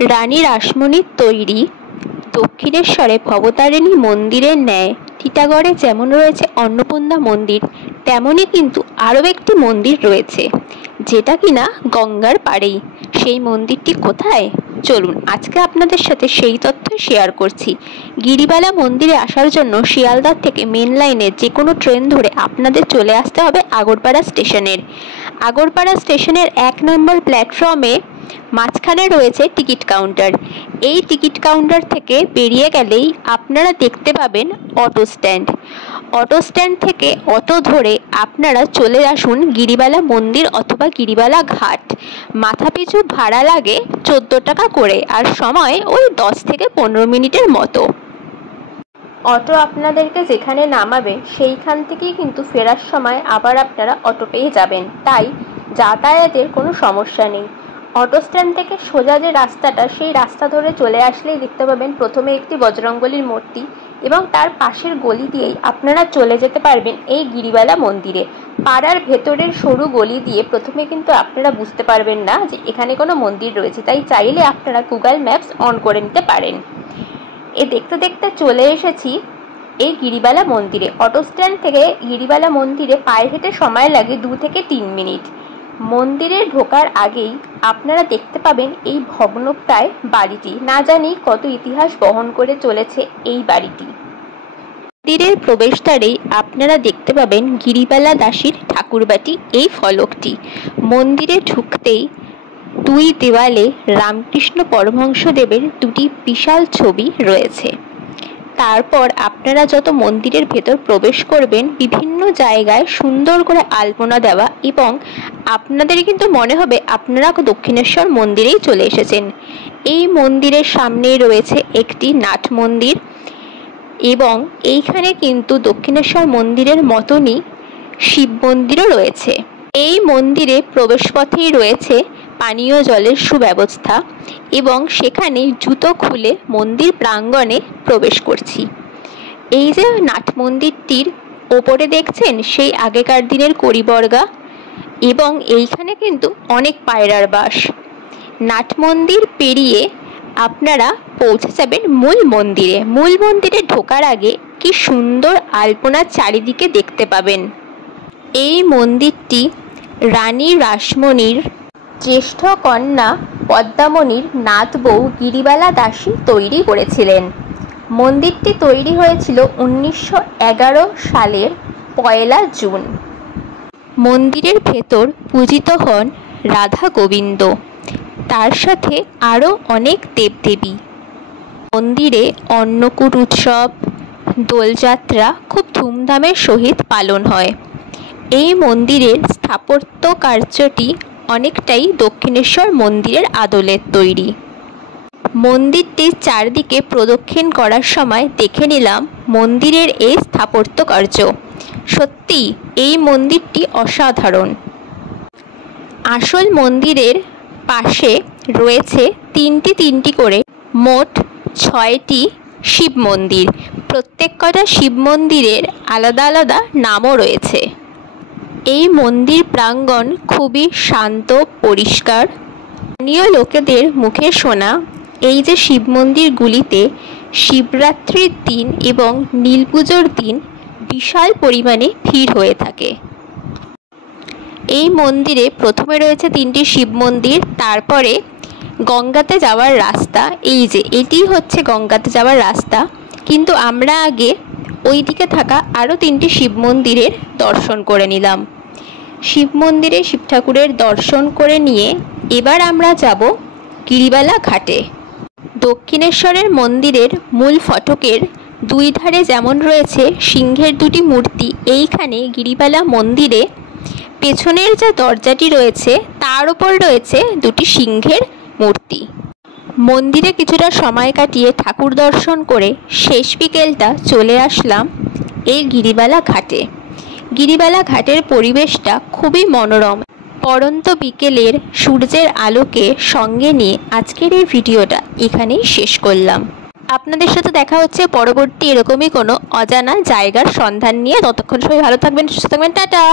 রানী রাসমণির তৈরি দক্ষিণেশ্বরে ভবতারিণী মন্দিরের ন্যায় টিটাগড়ে যেমন রয়েছে অন্নপূর্ণা মন্দির, তেমনই কিন্তু আরও একটি মন্দির রয়েছে, যেটা কিনা গঙ্গার পাড়েই। সেই মন্দিরটি কোথায়, চলুন আজকে আপনাদের সাথে সেই তথ্য শেয়ার করছি। গিরিবালা মন্দিরে আসার জন্য শিয়ালদা থেকে মেন লাইনে যে কোনো ট্রেন ধরে আপনাদের চলে আসতে হবে আগরপাড়া স্টেশনের। আগরপাড়া স্টেশনের 1 নম্বর প্ল্যাটফর্মে মাঝখানে রয়েছে টিকিট কাউন্টার। এই টিকিট কাউন্টার থেকে বেরিয়ে গেলেই আপনারা দেখতে পাবেন অটো স্ট্যান্ড। অটো স্ট্যান্ড থেকে অটো ধরে আপনারা চলে আসুন গিরিবালা মন্দির অথবা গিরিবালা ঘাট। মাথাপিছু ভাড়া লাগে 14 টাকা করে, আর সময় ওই 10 থেকে 15 মিনিটের মতো। অটো আপনাদেরকে যেখানে নামাবে সেইখান থেকেই কিন্তু ফেরার সময় আবার আপনারা অটো পেয়ে যাবেন, তাই যাতায়াতের কোনো সমস্যা নেই। অটো স্ট্যান্ড থেকে সোজা যে রাস্তাটা, সেই রাস্তা ধরে চলে আসলেই দেখতে পাবেন প্রথমে একটি বজরংবলীর মূর্তি, এবং তার পাশের গলি দিয়েই আপনারা চলে যেতে পারবেন এই গিরিবালা মন্দিরে। পাড়ার ভেতরের সরু গলি দিয়ে প্রথমে কিন্তু আপনারা বুঝতে পারবেন না যে এখানে কোনো মন্দির রয়েছে, তাই চাইলে আপনারা গুগল ম্যাপস অন করে নিতে পারেন। দেখতে দেখতে চলে এসেছি এই গিরিবালা মন্দিরে। অটো স্ট্যান্ড থেকে গিরিবালা মন্দিরে পায়ে হেঁটে সময় লাগে 2 থেকে 3 মিনিট। মন্দিরে ঢোকার আগেই আপনারা দেখতে পাবেন এই ভগ্নপ্রায় বাড়িটি। না জানি কত ইতিহাস বহন করে চলেছে এই বাড়িটি। মন্দিরের প্রবেশদ্বারেই আপনারা দেখতে পাবেন গিরিবালা দাসীর ঠাকুরবাটি, এই ফলকটি। মন্দিরে ঢুকতেই 2 দেওয়ালে রামকৃষ্ণ পরমহংসদেবের 2টি বিশাল ছবি রয়েছে। তারপর আপনারা যত মন্দিরের ভেতর প্রবেশ করবেন, বিভিন্ন জায়গায় সুন্দর করে আলপনা দেওয়া, এবং আপনাদের কিন্তু মনে হবে আপনারা দক্ষিণেশ্বর মন্দিরেই চলে এসেছেন। এই মন্দিরের সামনেই রয়েছে একটি নাট মন্দির, এবং এইখানে কিন্তু দক্ষিণেশ্বর মন্দিরের মতনই শিব মন্দিরও রয়েছে। এই মন্দিরে প্রবেশপথেই রয়েছে পানীয় জলের সুব্যবস্থা, এবং সেখানে জুতো খুলে মন্দির প্রাঙ্গণে প্রবেশ করছি। এই যে নাট মন্দিরটির ওপরে দেখছেন সেই আগেকার দিনের কড়িবর্গা, এবং এইখানে কিন্তু অনেক পায়রার বাস। নাট মন্দির পেরিয়ে আপনারা পৌঁছে যাবেন মূল মন্দিরে। মূল মন্দিরে ঢোকার আগে কি সুন্দর আলপনা চারিদিকে দেখতে পাবেন। এই মন্দিরটি রানী রাসমণির জ্যেষ্ঠ কন্যা পদ্মামণির নাত বউ গিরিবালা দাসী তৈরি করেছিলেন। মন্দিরটি তৈরি হয়েছিল 1911 সালের 1 জুন। মন্দিরের ভেতর পূজিত হন রাধা গোবিন্দ, তার সাথে আরও অনেক দেবদেবী। মন্দিরে অন্নকূট উৎসব, দোলযাত্রা খুব ধুমধামের সহিত পালন হয়। এই মন্দিরের স্থাপত্য কার্যটি অনেকটাই দক্ষিণেশ্বর মন্দিরের আদলের তৈরি। মন্দিরটির চারদিকে প্রদক্ষিণ করার সময় দেখে নিলাম মন্দিরের এই স্থাপত্য কার্য। সত্যি এই মন্দিরটি অসাধারণ। আসল মন্দিরের পাশে রয়েছে 3টি করে মোট 6টি শিব মন্দির। প্রত্যেক কটা শিব মন্দিরের আলাদা আলাদা নামও রয়েছে। এই মন্দির প্রাঙ্গণ খুবই শান্ত, পরিষ্কার। স্থানীয় লোকেদের মুখে শোনা এই যে শিব মন্দিরগুলিতে শিবরাত্রির দিন এবং নীলপুজোর দিন বিশাল পরিমাণে ভিড় হয়ে থাকে। এই মন্দিরে প্রথমে রয়েছে 3টি শিব মন্দির, তারপরে গঙ্গাতে যাওয়ার রাস্তা। এই যে এটি হচ্ছে গঙ্গাতে যাওয়ার রাস্তা, কিন্তু আমরা আগে ওই দিকে থাকা আরও 3টি শিব মন্দিরের দর্শন করে নিলাম। শিব মন্দিরে শিব ঠাকুরের দর্শন করে নিয়ে এবার আমরা যাব গিরিবালা ঘাটে। দক্ষিণেশ্বরের মন্দিরের মূল ফটকের 2 ধারে যেমন রয়েছে সিংহের 2টি মূর্তি, এইখানে গিরিবালা মন্দিরে পেছনের যে দরজাটি রয়েছে তার উপর রয়েছে 2টি সিংহের মূর্তি। মন্দিরে কিছুটা সময় কাটিয়ে ঠাকুর দর্শন করে শেষ বিকেলটা চলে আসলাম এই গিরিবালা ঘাটে। গিরিবালা ঘাটের পরিবেশটা খুবই মনোরম। পড়ন্ত বিকেলের সূর্যের আলোকে সঙ্গে নিয়ে আজকের এই ভিডিওটা এখানেই শেষ করলাম। আপনাদের সাথে দেখা হচ্ছে পরবর্তী এরকমই কোনো অজানা জায়গার সন্ধান নিয়ে। ততক্ষণ সবাই ভালো থাকবেন, সুস্থ থাকবেন, টাটা।